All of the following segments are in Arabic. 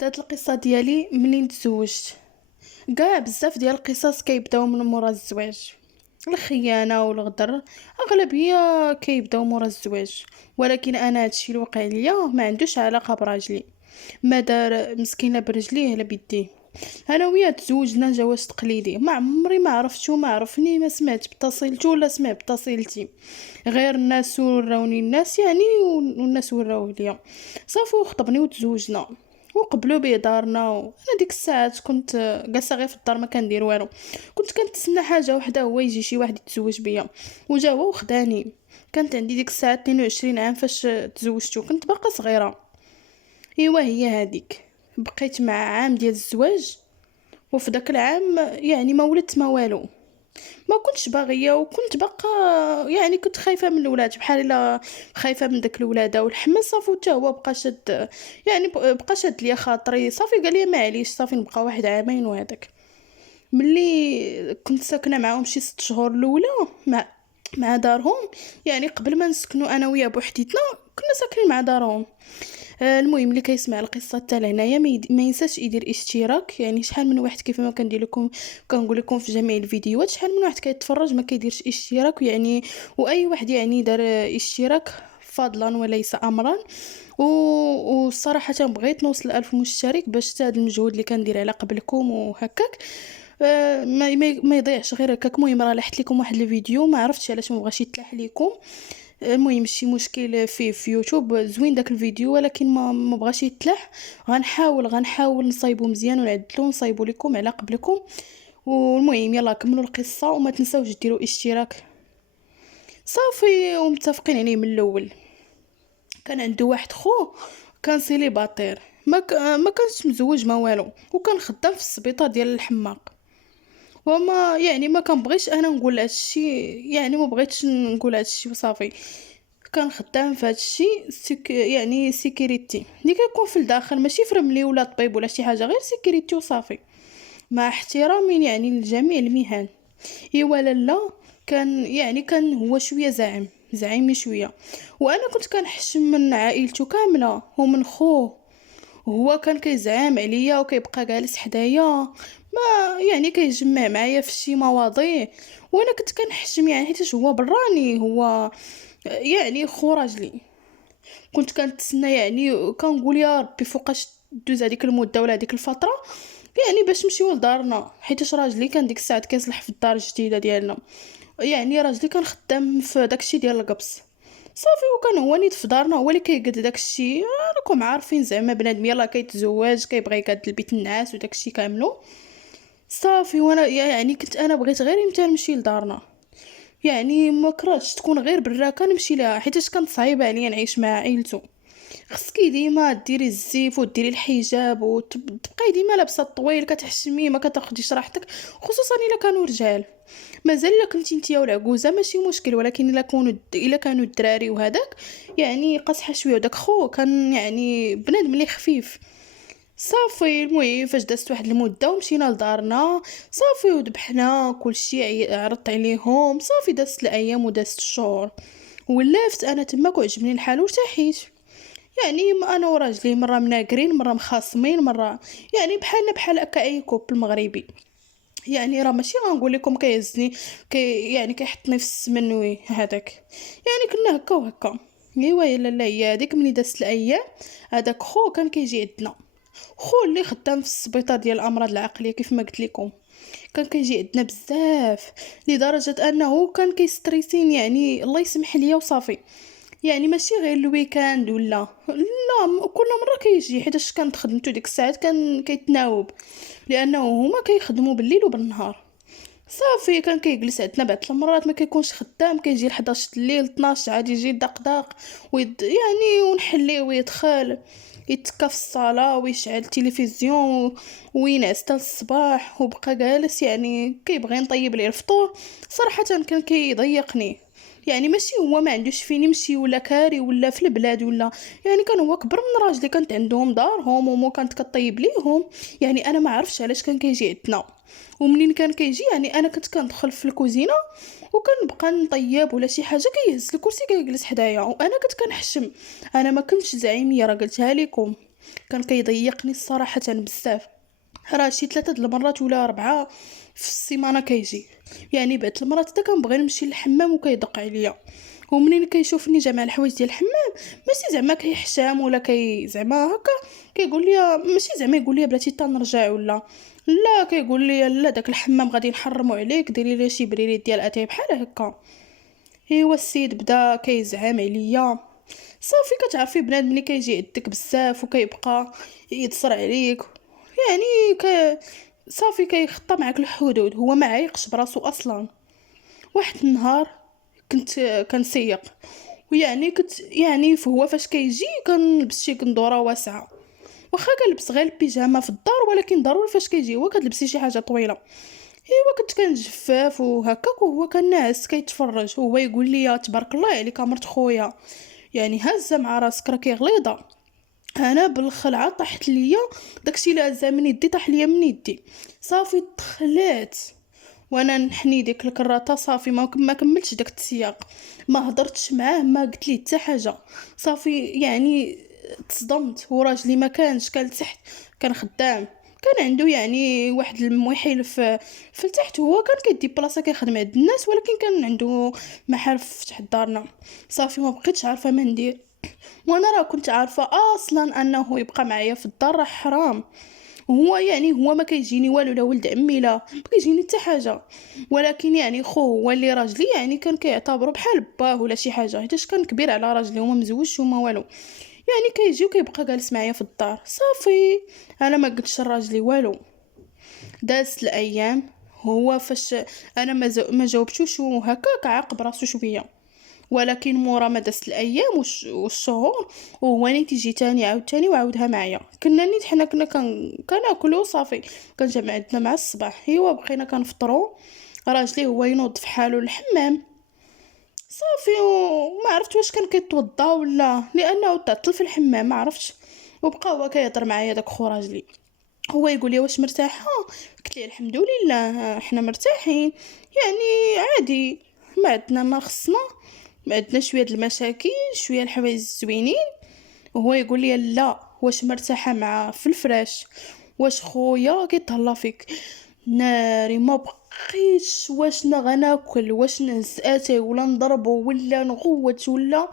بدات القصه ديالي منين تزوجت. كاع بزاف ديال القصص كيبداو من مورا الزواج. الخيانه والغدر اغلبيه كيبداو مورا الزواج، ولكن انا هادشي اللي وقع ليا ما عندوش علاقه براجلي، ما دار مسكينه برجليه لا بيديه. انا وياه تزوجنا جواز تقليدي، ما عمري ما عرفتو، ما عرفني، ما سمعت بتصيلتو ولا سمع بتصيلتي، غير الناس وراوني الناس يعني والناس وراوه ليا صافي، وخطبني وتزوجنا وقبلوا به دارنا. انا ديك الساعات كنت جالسه غير في الدار ما كندير والو، كنت كنتسنى حاجه وحده، هو يجي شي واحد يتزوج بيا، وجا هو وخداني. كانت عندي ديك الساعه 22 عام فاش تزوجت، كنت باقا صغيره. ايوا هي هذيك، بقيت مع عام ديال الزواج، وفي داك العام يعني ما ولدت ما والو، ما كنتش باغيه، وكنت باقا يعني كنت خايفه من الاولاد، بحال الا خايفه من داك الولاده والحمل. صافي حتى هو بقى شاد، يعني بقى شاد ليا خاطري. صافي قال لي معليش، صافي نبقى واحد عامين. وهذاك ملي كنت ساكنه معاهم شي 6 شهور الاولى مع دارهم، يعني قبل ما نسكنوا انا وياه بوحديتنا كنا ساكنين مع دارهم. المهم اللي كيسمع القصه حتى لهنايا ما ينساش يدير اشتراك. يعني شحال من واحد كيف ما كندير لكم، كنقول لكم في جميع الفيديوهات، شحال من واحد كيتفرج ما كيديرش اشتراك يعني. واي واحد يعني دار اشتراك فضلا وليس امرا. والصراحه بغيت نوصل 1000 مشترك باش هذا المجهود اللي كندير على قبلكم وهكاك ما يضيعش غير هكاك. المهم راه لحت لكم واحد الفيديو، ما عرفتش علاش ما بغاش يتلاح لكم. المهم شي مشكل فيه في يوتيوب، زوين داك الفيديو ولكن ما بغاش يتلاح. غنحاول نصايبو مزيان ونعدلو نصايبو لكم على قبلكم. والمهم يلا كملوا القصه وما تنساوش ديروا اشتراك. صافي ومتفقين عليه من الاول. كان عنده واحد خو، كان سيليباتير، ما كانش مزوج ما والو، وكان خدام في السبيطار ديال الحماق. وما يعني ما كنبغيش انا نقول هادشي، يعني ما بغيتش نقول هادشي وصافي. كان خدام في هادشي يعني سيكوريتي اللي كيكون في الداخل، ماشي فرملي ولا طبيب ولا شي حاجه، غير سيكوريتي وصافي، مع احترامي يعني لجميع المهن. ايوا لالا، كان هو شويه زعيمي شويه، وانا كنت كنحشم من عائلته كامله ومن خوه. هو كان كيزعم عليا وكيبقى جالس حدايا، ما يعني كيجمع معايا في شي مواضيع، وانا كنت كنحشم يعني حيت هو براني، هو يعني خو راجلي. كنت كنتسنى يعني كنقول يا ربي فوقاش دوز هذيك المده ولا هذيك الفتره، يعني باش نمشيو لدارنا، حيت راجلي كان ديك الساعه كيصلح في الدار الجديده ديالنا. يعني راجلي كان خدام في داكشي ديال القبص. صافي وكان هو نيت في دارنا، هو اللي كيقد داكشي. راكم عارفين زعما بنادم يلاه كيتزوج كيبغي يقاد البيت الناس وداكشي كاملو. صافي وانا يعني كنت انا بغيت غير امتى نمشي لدارنا، يعني ما كرهتش تكون غير براكه نمشي لها، حيت كانت صعيبه عليا نعيش مع عائلته. خصكي ديما ديري الزيف وديري الحجاب وتبقاي ديما لابسه طويل، كتحشمي ما كتاخديش راحتك، خصوصا الا كانوا رجال. مازال الا كنتي نتيا والعجوزه ماشي مشكل، ولكن الا كانوا الدراري وهداك يعني قاصحه شويه. وداك خو كان يعني بنادم اللي خفيف. صافي المهم فاش دازت واحد المده ومشينا لدارنا، صافي وذبحنا كلشي، عرضت عليهم. صافي دازت الايام ودازت الشهور، ولفت انا تماك وعجبني الحال وارتحيت. يعني انا وراجلي مره مناقرين مره مخاصمين مره، يعني بحالنا بحال هكا اي كوبل مغربي. يعني راه ماشي غنقول لكم كيهزني يعني كيحطني في السمن هذاك، يعني كنا هكا وهكا. ايوا يا لاله هي هذيك ملي دازت الايام، هذاك خو كان كيجي عندنا، خو اللي خدام في السبيطار ديال الامراض العقليه كيف ما قلت لكم. كان كيجي عندنا بزاف لدرجه انه كان كيستريسين، يعني الله يسمح ليا وصافي. يعني ماشي غير الويكاند ولا لا، كل مره كيجي، حيت كانت خدمته ديك الساعات كان كيتناوب، لانه هما كيخدموا بالليل وبالنهار. صافي كان كيجلس عندنا بعض المرات ما كيكونش خدام، كيجي ل 11 الليل 12 عاد يجي دق يعني ونحليه ويدخل يتكا في الصاله ويشعل التلفزيون وينعس حتى الصباح وبقى جالس، يعني كيبغي نطيب ليه الفطور. صراحه كان كيضيقني، يعني ماشي هو ما عندوش فين يمشي ولا كاري ولا في البلاد ولا، يعني كان هو كبر من راجلي، كانت عندهم دارهم ومو كانت كطيب ليهم. يعني انا ما عرفتش علاش كان كيجي عندنا. ومنين كان كيجي يعني انا كنت كندخل في الكوزينه وكنبقى نطيب ولا شي حاجه، كيهز الكرسي كيجلس حدايا وانا كنت كنحشم. انا ما كنتش زعيميه، راه قلتها لكم. كان كيضيقني الصراحه بزاف. راه شي 3 د المرات ولا 4 في السيمانه كيجي. يعني بعض المرات حتى كنبغي نمشي للحمام وكيدق عليا، ومنين كيشوفني جمع الحوايج ديال الحمام ماشي زعما كيحشام ولا زعما هكا، كيقول لي ماشي زعما يقول لي بلاتي حتى نرجع ولا لا، كيقول لي لا داك الحمام غادي نحرموا عليك، ديري لي شي بريريت ديال اتاي بحال هكا. ايوا السيد بدا كيزعم عليا. صافي كتعرفي بنادم ملي كيجي عندك بزاف وكيبقى يتصر عليك، يعني صافي كيخطى معك الحدود، هو ما عايقش براسو اصلا. واحد النهار كنت كنسيق، ويعني كنت يعني فهو فاش كيجي كنلبس شي قندوره واسعه، واخا كنلبس غير البيجامه في الدار، ولكن ضروري فاش كيجي هو كتلبسي شي حاجه طويله. ايوا كنت كنجفاف وهكاك، وهو كان ناعس كيتفرج، وهو يقول لي تبارك الله عليك مرت خويا، يعني هزه مع راسك راكي غليظه. انا بالخلعه طاحت ليا، داكشي اللي هزه من يدي طاح ليا من يدي. صافي تخلات وانا نحني ديك الكراطه، صافي ما كملتش داك السياق، ما هضرتش معاه، ما قلت ليه حتى حاجه. صافي يعني تصدمت، وراجلي ما كانش، كان تحت، كان خدام، كان عنده يعني واحد الموحل في التحت، هو كان كيدي بلاصه كيخدم عند الناس، ولكن كان عنده محل في تحت دارنا. صافي ما بقيتش عارفه ما ندير، وانا راه كنت عارفه اصلا انه يبقى معايا في الدار راه حرام. هو يعني هو ما كيجيني والو، لا ولد عمي لا ما كيجيني حتى حاجه، ولكن يعني خو هو اللي راجلي، يعني كان كيعتبره بحال باه ولا شي حاجه، حيت كان كبير على راجلي وما مزوجش وما والو، يعني كيجي وكيبقى جالس معايا في الدار. صافي انا ما قلتش لراجلي والو. دازت الايام، هو فاش انا ما جاوبتوش وهكاك عاقب راسو شويه، ولكن مورا ما دازت الايام والشهور، وهو ني تيجي تاني عاوتاني وعاودها معايا. كنا نيت حنا كنا كناكلو صافي، كان جمع عندنا مع الصباح. ايوا بقينا كنفطروا، راجلي هو ينوض في حاله الحمام. صافي وما عرفت واش كان كيتوضا ولا، لانه تعطل في الحمام ما عرفتش، وبقى هو كيهضر معايا داك خو راجلي. هو يقول لي واش مرتاحه، قلت لي الحمد لله احنا مرتاحين، يعني عادي، ما عندنا ما خصنا، ما عندنا شويه د المشاكل، شويه الحوايج زوينين. وهو يقول لي لا واش مرتاحه مع في الفراش، واش خويا كيتهلا فيك. ناري ما بقيتش، واش غناكل، واش نهز اتاي ولا نضربو ولا نغوت ولا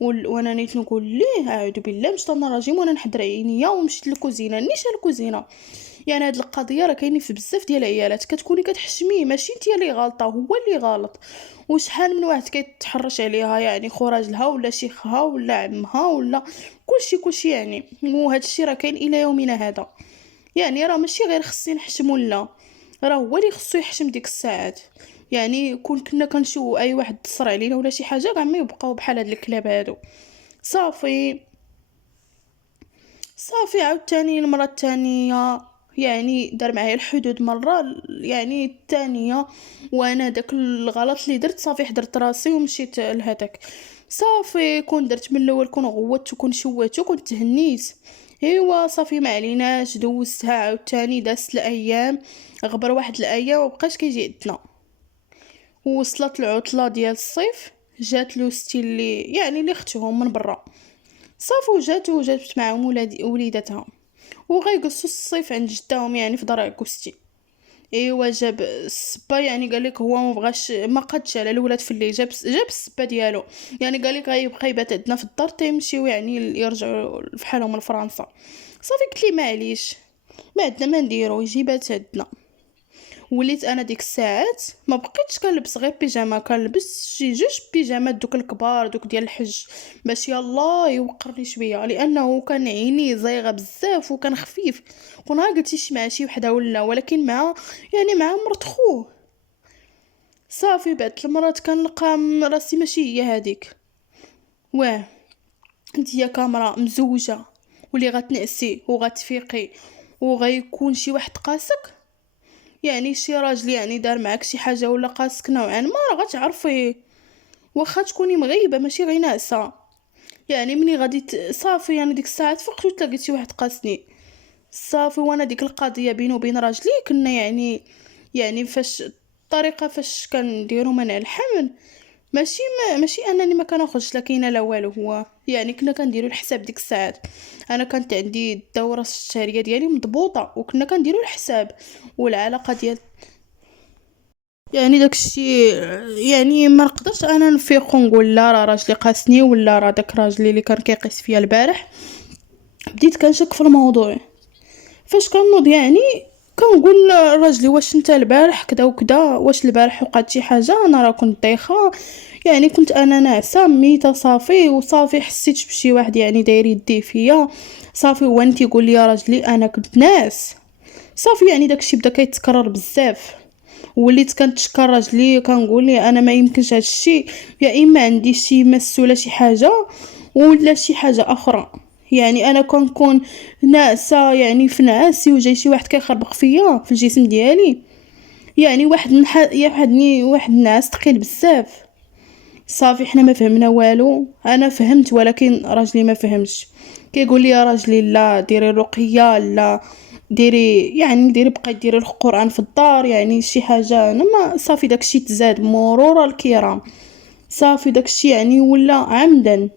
وانا نيت نقول ليه اعوذ بالله من الشيطان الرجيم، وانا نحضر عينيا ومشيت للكوزينه نيشان الكوزينه. يعني هاد القضيه راه كاينين في بزاف ديال العيالات، كتكوني كتحشميه ماشي انت اللي غلطه، هو اللي غلط. وشحال من واحد كيتحرش عليها، يعني خو راجلها ولا شيخها ولا عمها ولا كلشي يعني. وهذا الشيء راه كاين الى يومنا هذا، يعني راه ماشي غير خصني نحشم ولا، راه هو اللي خصو يحشم ديك الساعات. يعني كنا كنشوفوا اي واحد تصر علينا ولا شي حاجه كاع ما يبقاو بحال هاد الكلاب هادو. صافي صافي عاوتاني المره الثانيه، يعني دار معايا الحدود مره، يعني الثانيه، وانا داك الغلط اللي درت صافي حضرت راسي ومشيت لهداك. صافي كون درت من الاول، كون غوت وكون شوات وكون تهنيت. ايوا صافي ما عليناش، دوزتها عاوتاني، دازت الايام، غبر واحد الايام وبقاش كيجي عندنا. وصلت العطله ديال الصيف، جات لوستي اللي يعني اللي اختهم من برا. صافي وجات معهم وليداتها، وغيقصوا الصيف عند جداهم يعني في دار عكوستي. ايوا جاب السبا، يعني قال لك هو ما بغاش، ما قدش على الولاد في الليل، جاب السبا ديالو، يعني قال لك غيبقى يبات عندنا في الدار تيمشيو يعني يرجعوا فحالهم لفرنسا. صافي قلت لي معليش، ما عندنا ما نديرو، يجي بات عندنا. وليت انا ديك الساعات ما بقيتش كنلبس غير بيجاما، كنلبس شي جوج بيجامات دوك الكبار دوك ديال الحج، باش يلا يوقرني شويه، لانه كان عيني زايغه بزاف وكان خفيف. كنا قلتيش مع شي وحده ولا، ولكن مع يعني مع مرت خوه. صافي بعد المرات كنلقى راسي ماشي هي هذيك. واه انت يا كاميرا مزوجه واللي غتنعسي وغتفيقي وغيكون شي واحد قاسك، يعني شي راجل يعني دار معاك شي حاجه ولا قاسك نوعا ما، راه غتعرفي، واخا تكوني مغيبه ماشي غير ناعسه. يعني مني غادي صافي يعني ديك الساعات فقت وتلاقيت شي واحد قاسني. صافي وانا ديك القضيه بيني وبين راجلي كنا يعني فاش الطريقه فاش كنديروا منع الحمل، ماشي انني ما كناخذش لا كاينه لا والو. هو يعني كنا كنديروا الحساب ديك الساعات. انا كانت عندي الدوره الشهريه ديالي مضبوطه، وكنا كنديروا الحساب والعلاقه ديال يعني داكشي. يعني ما نقدرش انا نفيق ونقول لا راه راجلي قاسني ولا راه داك راجلي اللي كان كيقيس فيا البارح. بديت كنشك في الموضوع. فاش كنوض يعني كنقول راجلي واش انت البارح كذا وكذا، واش البارح وقعت شي حاجه؟ انا راه كنت دايخه، يعني كنت انا ناعسه ميته صافي، وصافي حسيت بشي واحد يعني داير يديه فيا صافي. هو انت يقول لي راجلي انا كنت ناس صافي. يعني داكشي بدا كيتكرر بزاف، وليت كنتشكر راجلي كنقول لي انا ما يمكنش هذا الشيء، يا اما عندي شي مس ولا شي حاجه ولا شي حاجه اخرى. يعني انا كنكون ناعسه يعني في نعاسي وجاي شي واحد كيخربق فيا في الجسم ديالي. يعني واحد الناس ثقيل بزاف. صافي حنا ما فهمنا والو. انا فهمت ولكن راجلي ما فهمش. كيقول لي يا راجلي لا ديري الرقيه، لا ديري يعني ديري بقى ديري القران في الدار، يعني شي حاجه. انا ما صافي داكشي تزاد مرور الكرام. صافي داكشي يعني ولا عمدا.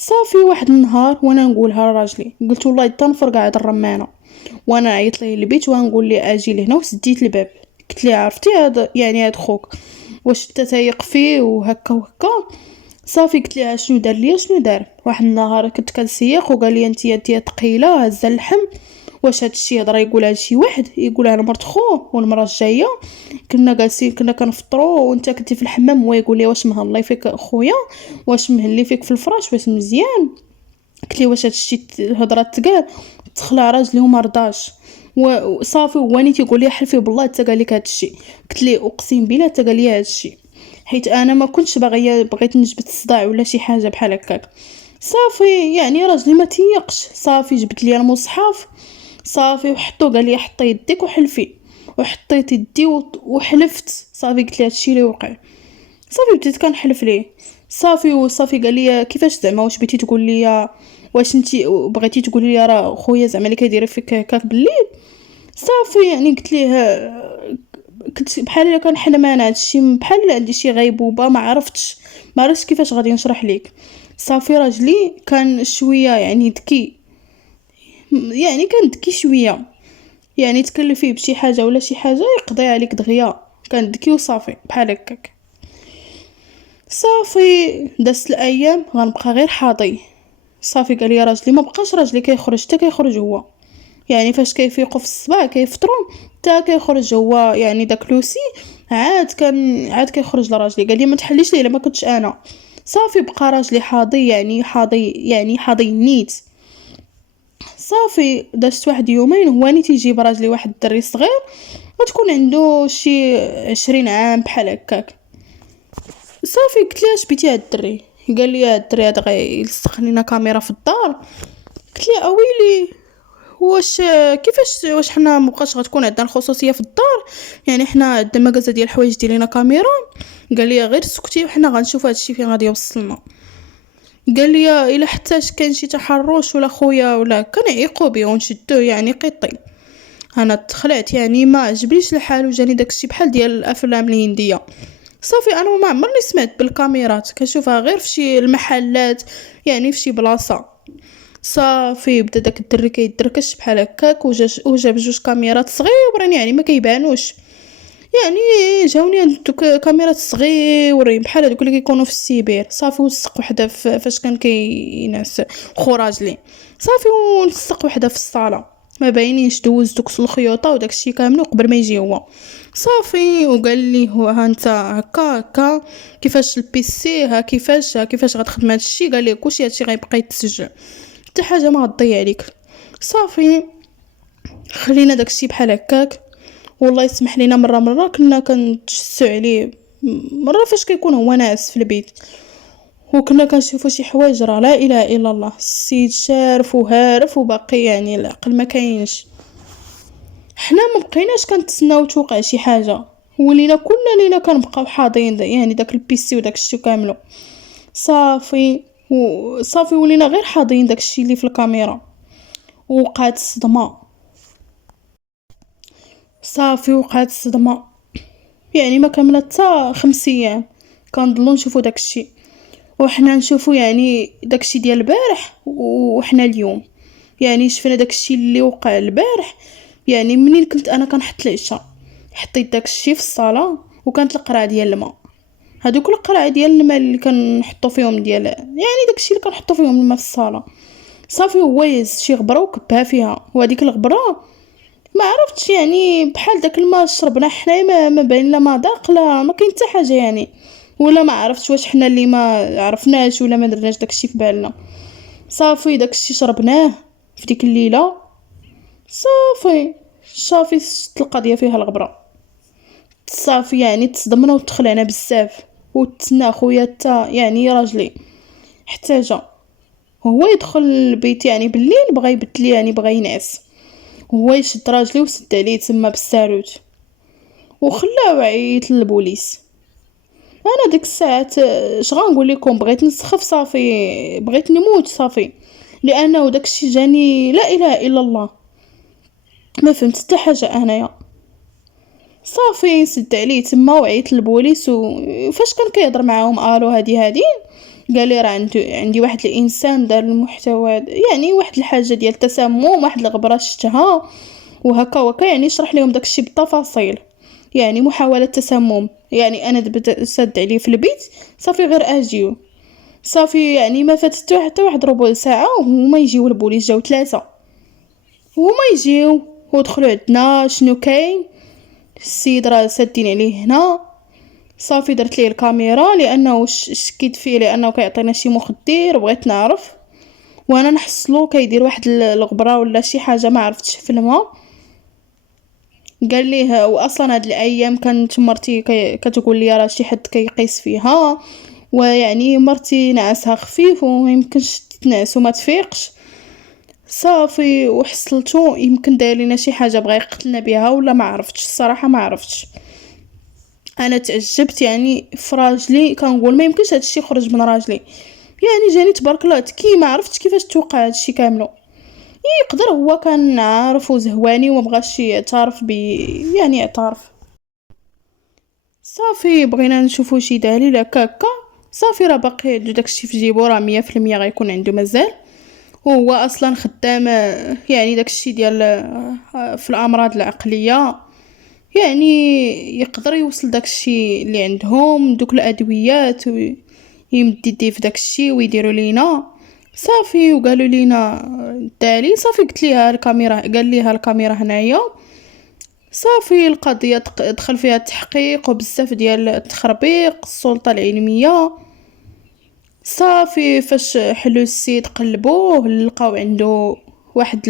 صافي واحد النهار وانا نقولها لراجلي، قلت والله تنفرق هاد الرمانه، وانا عيط ليه البيت ونقول لي اجي لهنا وسديت الباب. قلت لي عرفتي هذا يعني هاد خوك واش انت تايق فيه وهكا وهكا. صافي قلت لها شنو دار ليا شنو دار. واحد النهار كنت كنسيق وقال لي انت ثقيله هزه اللحم. واش هاد الشيء هضره يقولها لشي واحد؟ يقولها لمرت خوه والمره الجايه كنا جالسين كنا كنفطروا وانت كنتي في الحمام، هو يقول لي واش مهلي فيك خويا، واش مهلي فيك في الفراش، واش مزيان. قلت لي واش هاد الشيء هضره تقال؟ تخلع راجلي وما رضاش. وصافي هو ني تيقول لي حلفي بالله حتى قال لك هاد الشيء. قلت لي اقسم بالله حتى قال لي هاد الشيء، حيت انا ما كنتش باغيه بغيت نجبد الصداع ولا شي حاجه بحال هكاك. صافي يعني راجلي ما تيقش. صافي جبت لي المصحف صافي وحطو قال لي حطي يديك وحلفي. وحطيت يدي وحلفت. صافي قلت لي هادشي اللي وقع. صافي بديت كنحلف ليه. صافي وصافي قال لي كيفاش زعما واش بغيتي تقول لي، واش انتي بغيتي تقول لي راه خويا زعما اللي كيدير فيك هكاك بالليل؟ صافي يعني قلت ليه كنت بحال الا كنحلم انا هادشي، بحال عندي شي غيبوبه ما عرفتش كيفاش غادي نشرح ليك. صافي راجلي كان شويه يعني ذكي، يعني كان ذكي شويه، يعني تكلفيه بشي حاجه ولا شي حاجه يقضي عليك دغيا. كان ذكي وصافي بحال هكاك. صافي دازت الايام غنبقى غير حاضي. صافي قال لي راجلي ما بقاش راجلي كيخرج حتى كيخرج هو، يعني فاش كيفيقوا في الصباح كيفطروا حتى كيخرج هو يعني داك لوسي عاد كيخرج لراجلي. قال لي ما تحليش ليه الا ما كنتش انا. صافي بقى راجلي حاضي يعني حاضي نيت. صافي دازت واحد يومين هو ني تيجيب راجلي واحد الدري صغير وتكون عنده شي 20 عام بحال هكاك. صافي قلت ليه اش بيتي هاد الدري؟ قال لي هاد الدري هذا غيلصق لينا كاميرا في الدار. قلت ليه اويلي واش كيفاش واش حنا مابقاش غتكون عندنا الخصوصيه في الدار؟ يعني حنا عندنا مكازا ديال الحوايج ديالنا كاميرا. قال لي غير سكتي وحنا غنشوف هذا الشيء فين غادي يوصلنا. قال لي الا حتاش كان شي تحرش ولا خويا ولا كنعيقوا به ونشدوه يعني قطي. انا تخلعت يعني ما عجبنيش الحال وجاني داكشي بحال ديال الافلام الهنديه. صافي انا ما عمرني سمعت بالكاميرات، كنشوفها غير في شي المحلات يعني في شي بلاصه. صافي بدا داك الدري كيدركش بحال هكاك وجاب جوج كاميرات صغيورين يعني ما كيبانوش، يعني جاوني دوك كاميرات صغيورين بحال هذوك اللي كيكونوا في السيبير. صافي وسق وحده فاش كان كينعس خو راجلي. صافي ونسق وحده في الصاله ما باينينش، دوز دوك الخيوطه وداك الشيء كامل قبل ما يجي هو. صافي وقال لي هو ها انت هكا كيفاش البيسي ها كيفاش غتخدم هذا الشيء. قال لي كلشي هذا الشيء غيبقى يتسجل حتى حاجه ما غتضيع عليك. صافي خلينا داك الشيء بحال هكاك. والله يسمح لينا مره كنا كنتجسوا عليه، مره فاش كيكون هو ناعس في البيت وكنا كنشوفوا شي حوايج راه لا اله الا الله. السيد شارف وهارف وباقي يعني العقل ما كاينش. حنا ما بقيناش كنتسناو توقع شي حاجه، ولينا كل ليله كنبقاو حاضين يعني داك البيسي وداك الشيء كاملو. صافي ولينا غير حاضين داك الشيء اللي في الكاميرا. وقعت الصدمه. صافي وقعت الصدمه يعني ما كملت حتى 5 ايام كنضلوا نشوفوا داكشي، وحنا نشوفوا يعني داكشي ديال البارح وحنا اليوم، يعني شفنا داكشي اللي وقع البارح. يعني منين كنت انا كنحط العشاء حطيت داكشي في الصاله، وكانت القرعه ديال الماء، هادوك القرعه ديال الماء اللي كنحطوا فيهم ديال يعني داكشي اللي كنحطوا فيهم الماء في الصاله. صافي هو يهز شي غبره وكبها فيها، وهذيك الغبره ما عرفتش يعني بحال داك الماء شربنا حنايا ما بان لا مذاق لا ما كاين حتى حاجه يعني، ولا ما عرفتش واش حنا اللي ما عرفناش ولا ما درناش داكشي في بالنا. صافي داكشي شربناه في ديك الليله. صافي شت القضيه فيها الغبره. صافي يعني تصدمنا وتخلعنا بزاف، وتسنى خويا حتى يعني راجلي حتى جا هو يدخل البيت يعني بالليل، بغى يبدل يعني بغى ينعس، هو يشد راجلي وسد عليه تما بالساروت وخلاه عيط للبوليس. انا ديك الساعات اش غنقول لكم، بغيت نسخف صافي، بغيت نموت صافي، لانه داكشي جاني لا اله الا الله، ما فهمت حتى حاجه انايا. صافي سد عليه تما وعيط للبوليس، وفاش كان كيهضر معاهم الو هادي قال لي راه عندي واحد الانسان دار المحتوى يعني واحد الحاجه ديال التسمم، واحد الغبره شتها وهكا وهكا، يعني شرح لهم داكشي بالتفاصيل، يعني محاوله تسمم. يعني انا دبت سد عليه في البيت صافي غير اجيو. صافي يعني ما فاتت حتى واحد ربع ساعه وهما يجيو البوليس، جاو 3 هما يجيو ودخلوا عندنا شنو كاين. السيد راه سادين عليه هنا. صافي درت ليه الكاميرا لانه شكيت فيه لانه كيعطينا شي مخدر، بغيت نعرف وانا نحصلو كيدير واحد الغبره ولا شي حاجه ما عرفتش في الماء. قال ليه واصلا هاد الايام كانت مرتي كتقول لي راه شي حد كيقيس فيها، ويعني مرتي نعسها خفيف ويمكنش تنعس وما تفيقش. صافي وحصلته يمكن داير لنا شي حاجه بغى يقتلنا بها ولا ما عرفتش الصراحه ما عرفتش. انا تعجبت يعني في راجلي، كنقول ما يمكنش هادشي يخرج من راجلي، يعني جاني تبارك الله تكي ما عرفتش كيفاش توقع هادشي كامله. يقدر هو كان عارف وزهواني وما بغاش يعترف يعني اعترف. صافي بغينا نشوفو شي دليل هكاكا. صافي راه باقي عنده داكشي في جيبو، راه 100% غيكون عنده مازال، وهو اصلا خدام يعني داكشي ديال في الامراض العقليه، يعني يقدر يوصل داكشي اللي عندهم دوك الادويات ويمد يديه في داكشي ويديروا لينا. صافي وقالوا لينا التالي. صافي قلت ليها الكاميرا، قال ليها الكاميرا هنايا. صافي القضيه دخل فيها التحقيق وبزاف ديال التخربيق السلطه العلميه. صافي فاش حلو السيد قلبوه لقاو عنده واحد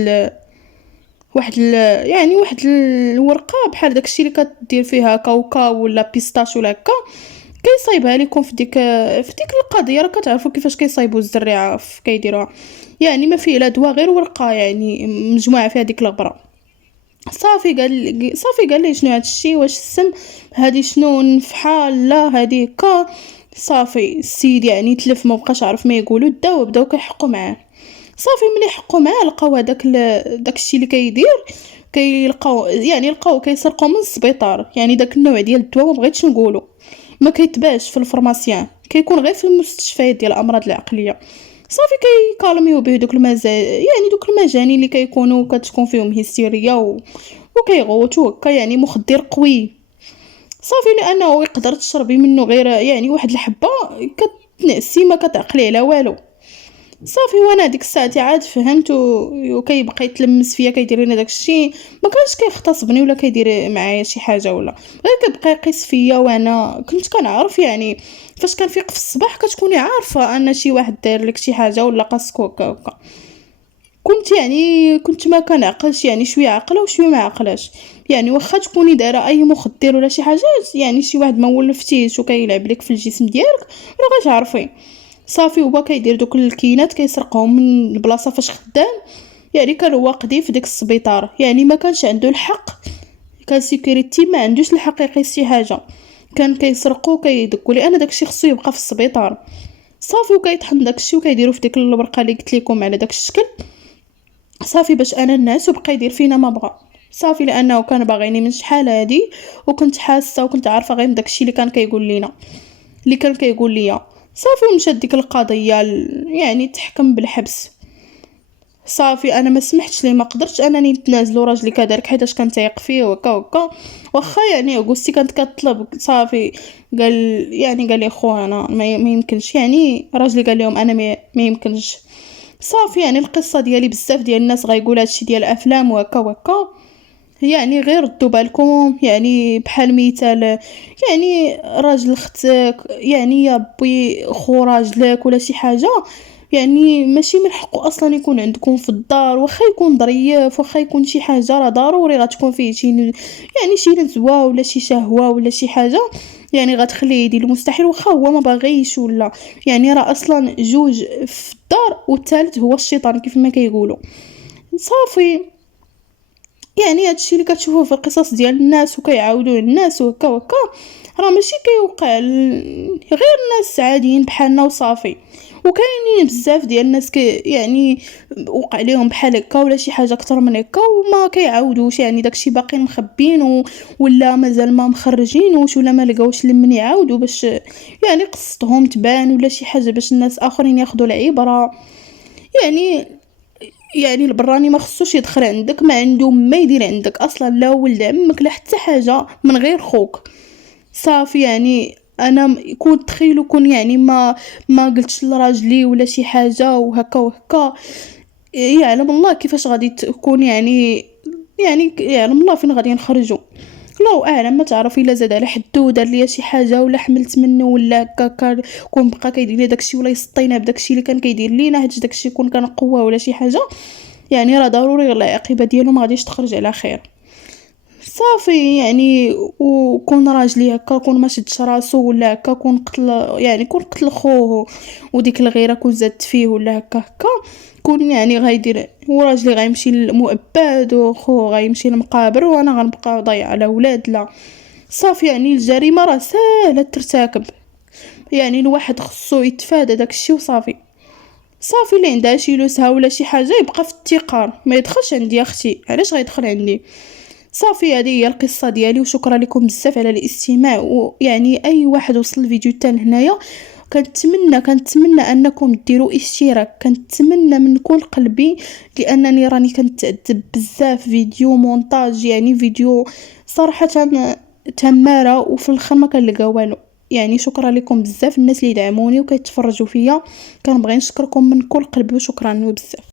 يعني واحد الورقه بحال داكشي اللي كدير فيها كاوكاو ولا بيستاش ولا هكا، كيصايبها لكم في ديك القضيه. راه كتعرفوا كيفاش كيصايبوا الزريعه كيديروها، يعني ما فيه لا دواء غير ورقه يعني مجموعه فيها ديك الغبره. صافي قال لي شنو هادشي، واش السم هادي شنو نفحه لا هادي هكا. صافي السيد يعني تلف ما بقاش عارف ما يقولوا، بداو كيحقوا معاه. صافي ملي حقوا معاه لقاو هذاك داكشي اللي كيدير، كيلقاو يعني لقاو كيسرقوا من السبيطار، يعني داك النوع ديال الدواء ما بغيتش نقولوا، ما كيتباعش في الفرماسيان، كيكون غير في المستشفيات ديال الامراض العقليه. صافي كيكالميو به دوك يعني دوك المجانين اللي كيكونوا كتكون فيهم هستيريا وكيغوتوا هكا، يعني مخدر قوي. صافي لانه يقدر تشربي منه غير يعني واحد الحبه كتنعسي ما كتعقلي على والو. صافي وانا ديك الساعه عاد فهمت وكيبقى يتلمس فيا كيدير لنا داكشي، ما كانش كيغتصبني ولا كيدير معايا شي حاجه ولا غير كيبقى يقيس فيا. وانا كنت كنعرف يعني فاش كنفيق في الصباح كتكوني عارفه ان شي واحد داير لك شي حاجه ولا قاسك هكا. كنت ما كنعقلش، يعني شويه عاقله وشويه ما عاقلاش، يعني واخا تكوني دايره اي مخدر ولا شي حاجات، يعني شي واحد ما ولفتيش وكيلعب لك في الجسم ديالك راه غتعرفي. صافي هو كيدير دوك الكينات كيسرقهم من البلاصه فاش خدام، يعني كان هو قديم في ديك السبيطار، يعني ما كانش عنده الحق، كان سيكوريتي ما عندوش الحق يقيس شي حاجه، كان كيسرقوا كيدقوا لي انا داكشي خصو يبقى في السبيطار. صافي وكيطحن داكشي وكيديروا في ديك الورقه اللي قلت لكم على داك الشكل. صافي باش انا الناس وبقى يدير فينا ما بغى. صافي لانه كان باغيني من شحال هادي، وكنت حاسه وكنت عارفه غير داكشي اللي كان كيقول لينا، اللي كان كيقول لي صافي، ومشات ديك القضيه يعني تحكم بالحبس. صافي انا ما سمحتش ليه، ما قدرتش انني نتنازلوا راجلي كذلك حيتاش كنتيق فيه وكا وكا. واخا يعني غوستي كانت كطلب صافي، قال يعني قال لي خويا انا ما يمكنش، يعني راجلي قال لهم انا ما يمكنش. صافي يعني القصه ديالي بزاف ديال الناس غايقول هادشي ديال الافلام وهكا وهكا، يعني غير ردوا بالكم. يعني بحال مثال يعني راجل اختك، يعني يا بي خو راجلك ولا شي حاجه، يعني ماشي من حقه اصلا يكون عندكم في الدار، واخا يكون ظريف، واخا يكون شي حاجه راه ضروري غتكون فيه شي يعني شي نزوه ولا شي شهوه ولا شي حاجه، يعني غتخليه يدير المستحيل واخا هو ما باغيش. ولا يعني راه اصلا جوج في الدار والثالث هو الشيطان كيف ما كيقولوا. صافي يعني هادشي اللي كتشوفوه في القصص ديال الناس وكيعاودوه الناس وهكا وهكا، راه ماشي كيوقع غير ناس عاديين بحالنا وصافي. وكاينين بزاف ديال الناس يعني وقع ليهم بحال هكا ولا شي حاجه اكثر من هكا وما كيعاودوش، يعني داكشي باقيين مخبين ولا مازال ما مخرجينوش ولا ما لقاوش لمن يعاودوا باش يعني قصتهم تبان ولا شي حاجه باش الناس اخرين ياخذوا العبره. يعني البراني ما خصوش يدخل عندك، ما عنده ما يدير عندك اصلا، لا ولد عمك لا حتى حاجه من غير خوك. صافي يعني انا كنت تخيلوا كون يعني ما قلتش لراجلي ولا شي حاجه وهكا وهكا، يعلم الله كيفاش غادي تكون. يعني يعلم الله فين غادي نخرجوا، الله اعلم. ما تعرف الا زاد على حدو دار ليا شي حاجه ولا حملت منه ولا هكا كون بقى كيدير لي داكشي ولا يسطينا بداكشي اللي كان كيدير لينا، حيت داكشي يكون كان قوه ولا شي حاجه، يعني راه ضروري العاقبه ديالو ما غاديش تخرج على خير. صافي يعني وكون راجلي هكا كون ما شدش راسو ولا هكا كون قتل، يعني كون قتل خوه وديك الغيره كون زادت فيه ولا هكا كون يعني غايدير، وراجلي غيمشي للمؤبد وخو غيمشي للمقابر وانا غنبقى ضايعه على ولاد. لا صافي يعني الجريمه راه ساهله ترتكب، يعني الواحد خصو يتفادى داكشي وصافي. صافي اللي عندها شي لوسها ولا شي حاجه يبقى في التقار، ما يدخلش عندي اختي، علاش غيدخل عندي؟ صافي هذه هي القصه ديالي، وشكرا لكم بزاف على الاستماع. ويعني اي واحد وصل الفيديو حتى لهنايا كنتمنى انكم ديروا اشتراك، كنتمنى من كل قلبي، لانني راني كنتعذب بزاف فيديو مونتاج، يعني فيديو صراحه تماره وفي الاخر ما كنلقى والو. يعني شكرا لكم بزاف الناس اللي يدعموني وكيتفرجوا فيا، كنبغي نشكركم من كل قلبي وشكرا بزاف.